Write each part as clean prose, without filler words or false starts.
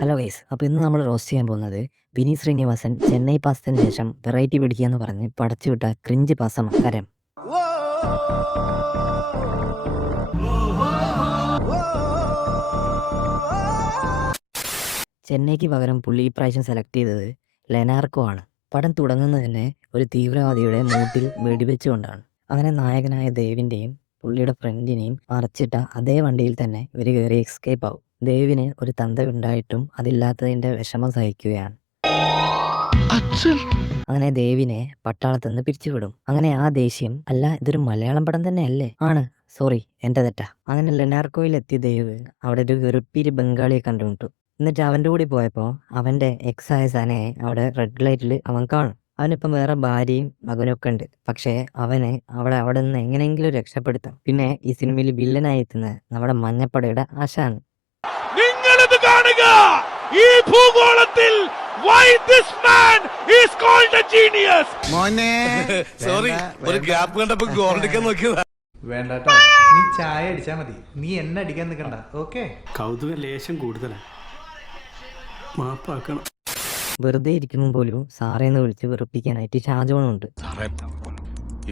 Hello guys, അപ്പോൾ ഇന്ന് നമ്മൾ റോസ്റ്റ് ചെയ്യാൻ പോകുന്നത് വിനീത് ശ്രീനിവാസൻ ചെന്നൈ പാസത്തിന് ശേഷം വെറൈറ്റി പിടിക്കുക എന്ന് പറഞ്ഞ് പടച്ചുവിട്ട ക്രിഞ്ച് പാസമാണ് കരം. ചെന്നൈക്ക് പകരം പുള്ളി ഇപ്രാവശ്യം സെലക്ട് ചെയ്തത് ലെനാർക്കോ ആണ്. പടം തുടങ്ങുന്നത് തന്നെ ഒരു തീവ്രവാദിയുടെ മൂട്ടിൽ വെടിവെച്ചുകൊണ്ടാണ്. അങ്ങനെ നായകനായ ദേവിൻ്റെയും പുള്ളിയുടെ ഫ്രണ്ടിനെയും മറച്ചിട്ട അതേ വണ്ടിയിൽ തന്നെ ഇവർ കയറി എസ്കേപ്പ് ആവും. ദേവിന് ഒരു തന്ത ഉണ്ടായിട്ടും അതില്ലാത്തതിന്റെ വിഷമം സഹിക്കുകയാണ്. അങ്ങനെ ദേവിനെ പട്ടാളത്തിൽ നിന്ന് പിരിച്ചുവിടും. അങ്ങനെ ആ ദേഷ്യം, അല്ല ഇതൊരു മലയാളം പടം തന്നെ അല്ലേ, ആണ്, സോറി എന്റെ തെറ്റാ. അങ്ങനെ ലെനാർക്കോയിൽ എത്തിയ ദേവ് അവിടെ ഒരു വെറുപ്പിരി ബംഗാളിയെ കണ്ടുമുട്ടു. എന്നിട്ട് അവന്റെ കൂടി പോയപ്പോ അവന്റെ എക്സ് ആയ സനയെ അവിടെ റെഡ് ലൈറ്റിൽ അവൻ കാണും. അവനിപ്പം വേറെ ഭാര്യയും മകനൊക്കെ ഉണ്ട്. പക്ഷേ അവനെ അവിടെ നിന്ന് എങ്ങനെയെങ്കിലും രക്ഷപ്പെടുത്താം. പിന്നെ ഈ സിനിമയിൽ വില്ലനായി എത്തുന്നത് നമ്മുടെ മഞ്ഞപ്പടയുടെ ആശാൻ. നിങ്ങളിത് കാണുക, ഈ ഭൂഗോളത്തിൽ why this man is called a genius. മോനെ സോറി, ഒരു ഗ്യാപ്പ് കണ്ടപ്പോൾ ഗോൾ അടിക്കാൻ നോക്കിയതാ. വേണ്ടട്ടോ, നീ ചായ അടിച്ചാ മതി, നീ എന്നെ അടിക്കാൻ നിൽക്കണ്ട. ഓക്കെ, കൗതുക ലേശം കൂടുതലാ, മാപ്പാക്കണം. വെറുതെ ഇരിക്കുമ്പോൾ പോലും സാറേന്ന് വിളിച്ച് വെറുപ്പിക്കാനായിട്ട് ഷാജോണുണ്ട്. സാറേ,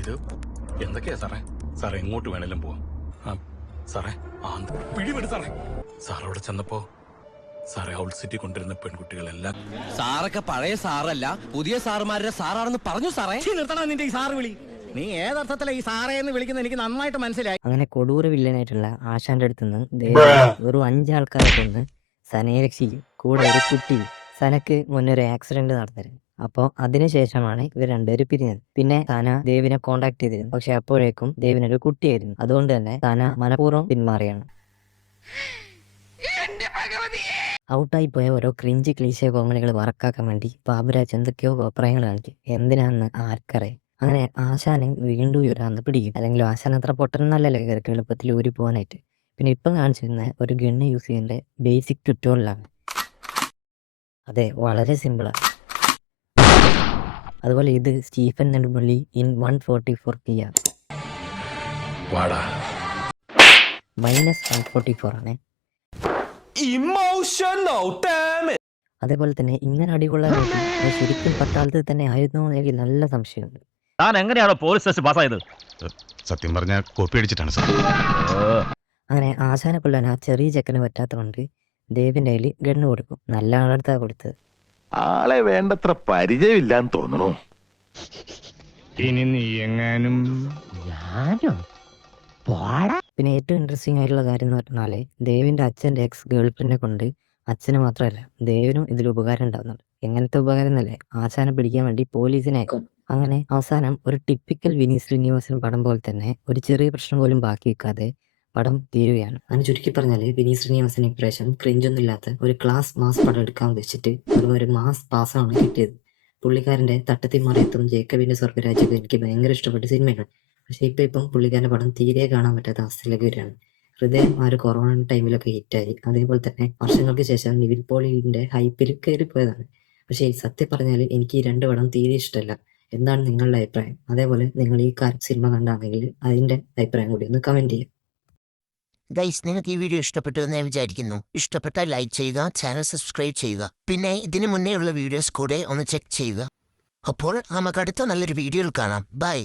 ഇത് എന്തൊക്കെയാ സാറേ? സാറേ എങ്ങോട്ട് വേണേലും പോവാം. സാറേ പിടിപെട് സാറേ. സാർ അവിടെ ചെന്നപ്പോ സാറേ ഔൾ സിറ്റി കൊണ്ടിരുന്ന പെൺകുട്ടികളെല്ലാം സാറൊക്കെ പഴയ സാറല്ല, പുതിയ സാറുമാരുടെ സാറാണെന്ന് പറഞ്ഞു സാറേ. നിർത്തണം നിന്റെ ഈ സാറ് വിളി. നീ ഏതർത്ഥത്തിലാ ഈ സാറേ എന്ന് വിളിക്കുന്നത് എനിക്ക് നന്നായിട്ട് മനസ്സിലായി. അങ്ങനെ കൊടൂര വില്ലനായിട്ടുള്ള ആശാന്റെ അടുത്ത് നിന്ന് വെറും 5 ആൾക്കാരെ കൊന്ന് സനയെ രക്ഷിക്കും. കൂടെ ഒരു കുട്ടി. സനക്ക് മുന്നേ ഒരു ആക്സിഡന്റ് നടന്നിരുന്നു. അപ്പോൾ അതിനുശേഷമാണ് ഇവർ രണ്ടുപേരും പിരിഞ്ഞത്. പിന്നെ സന ദേവിനെ കോണ്ടാക്ട് ചെയ്തിരുന്നു. പക്ഷെ അപ്പോഴേക്കും ദേവിനൊരു കുട്ടിയായിരുന്നു. അതുകൊണ്ട് തന്നെ സന മനഃപൂർവ്വം പിന്മാറിയാണ്. ഔട്ടായി പോയ ഓരോ ക്രിഞ്ച് ക്ലീശ കോമഡികൾ വറക്കാക്കാൻ വേണ്ടി ബാബുരാജ് എന്തൊക്കെയോ അഭിപ്രായങ്ങൾ കാണിക്കും. എന്തിനാന്ന് ആർക്കറിയാം. അങ്ങനെ ആശാനെ വീണ്ടും ഒരാന്ന് പിടിക്കും. അല്ലെങ്കിൽ ആശാൻ അത്ര പൊട്ടനല്ലല്ലോ ഇവർക്ക് എളുപ്പത്തിൽ ഊരി പോകാനായിട്ട്. പിന്നെ ഇപ്പം കാണിച്ചിരുന്ന ഒരു ഗണ്ണ് യൂസ് ചെയ്യുന്ന ബേസിക് ട്യൂട്ടോറിയലാണ്. അതെ, വളരെ സിമ്പിളാണ്. അതുപോലെ ഇത് സ്റ്റീഫൻ നെടുമ്പള്ളി ഇൻ 144 PR -144 ആണ്. അതേപോലെ തന്നെ ഇങ്ങനെ അടികൊള്ളാൻ ശരിക്കും പട്ടാളത്തിൽ തന്നെ ആയിരുന്നു എനിക്ക് നല്ല സംശയമുണ്ട്. താൻ എങ്ങനെയാണോ പോലീസ് ടെസ്റ്റ് പാസ്സായത്? സത്യം പറഞ്ഞ കോപ്പി അടിച്ചിട്ടാണ് സാർ. അങ്ങനെ ആശാനെ കൊല്ലാൻ ആ ചെറിയ ചെക്കന് പറ്റാത്തതുകൊണ്ട് ദേവിന്റെ കയ്യിൽ ഗണ്ണ് കൊടുക്കും. നല്ല ആളെടുത്താ കൊടുത്തത്. ആളെ വേണ്ടത്ര പരിചയമില്ലാന്ന് തോന്നണു. ഇനി നീ എങ്ങാനും പിന്നെ ഏറ്റവും ഇൻട്രസ്റ്റിംഗ് ആയിട്ടുള്ള കാര്യം എന്ന് പറഞ്ഞാല് ദേവിന്റെ അച്ഛന്റെ എക്സ് ഗേൾഫ്രണ്ടിനെ കൊണ്ട് അച്ഛന് മാത്രമല്ല ദേവിനും ഇതിൽ ഉപകാരം ഉണ്ടാകുന്നുണ്ട്. എങ്ങനത്തെ ഉപകാരം എന്നല്ലേ, ആശാനെ പിടിക്കാൻ വേണ്ടി പോലീസിനെ അയക്കും. അങ്ങനെ അവസാനം ഒരു ടിപ്പിക്കൽ വിനീത് ശ്രീനിവാസൻ പടം പോലെ തന്നെ ഒരു ചെറിയ പ്രശ്നം പോലും ബാക്കി വെക്കാതെ പടം തീരുകയാണ്. അങ്ങനെ ചുരുക്കി പറഞ്ഞാൽ വിനീത് ശ്രീനിവാസൻ ഇപ്രാവശ്യം ക്രിഞ്ചൊന്നും ഇല്ലാത്ത ഒരു ക്ലാസ് മാസ് പടം എടുക്കാൻ ഉദ്ദേശിച്ചിട്ട് ഒരു മാസ് പാസ്സാണ് കിട്ടിയത്. പുള്ളിക്കാരൻ്റെ തട്ടത്തിമറിയത്തും ജേക്കബിന്റെ സ്വർഗരാജ്യവും എനിക്ക് ഭയങ്കര ഇഷ്ടപ്പെട്ട സിനിമയാണ്. പക്ഷേ ഇപ്പം പുള്ളിക്കാരൻ്റെ പടം തീരെ കാണാൻ പറ്റാത്ത അവസ്ഥയിലേക്ക് വരികയാണ്. ഹൃദയം ആ ഒരു കൊറോണ ടൈമിലൊക്കെ ഹിറ്റായി. അതേപോലെ തന്നെ വർഷങ്ങൾക്ക് ശേഷം നിവിൻ പോളിന്റെ ഹൈപ്പിൽ കയറിപ്പോയതാണ്. പക്ഷേ സത്യം പറഞ്ഞാൽ എനിക്ക് ഈ 2 പടം തീരെ ഇഷ്ടമല്ല. എന്താണ് നിങ്ങളുടെ അഭിപ്രായം? അതേപോലെ നിങ്ങൾ ഈ സിനിമ കണ്ടാണെങ്കിൽ അതിൻ്റെ അഭിപ്രായം കൂടി ഒന്ന് കമൻറ്റ് ചെയ്യുക. ഗൈസ്, നിങ്ങൾക്ക് ഈ വീഡിയോ ഇഷ്ടപ്പെട്ടു എന്ന് ഞാൻ വിചാരിക്കുന്നു. ഇഷ്ടപ്പെട്ടാൽ ലൈക്ക് ചെയ്യുക, ചാനൽ സബ്സ്ക്രൈബ് ചെയ്യുക. പിന്നെ ഇതിനു മുന്നേ ഉള്ള വീഡിയോസ് കൂടെ ഒന്ന് ചെക്ക് ചെയ്യുക. അപ്പോൾ നമുക്ക് അടുത്ത നല്ലൊരു വീഡിയോയിൽ കാണാം. ബൈ.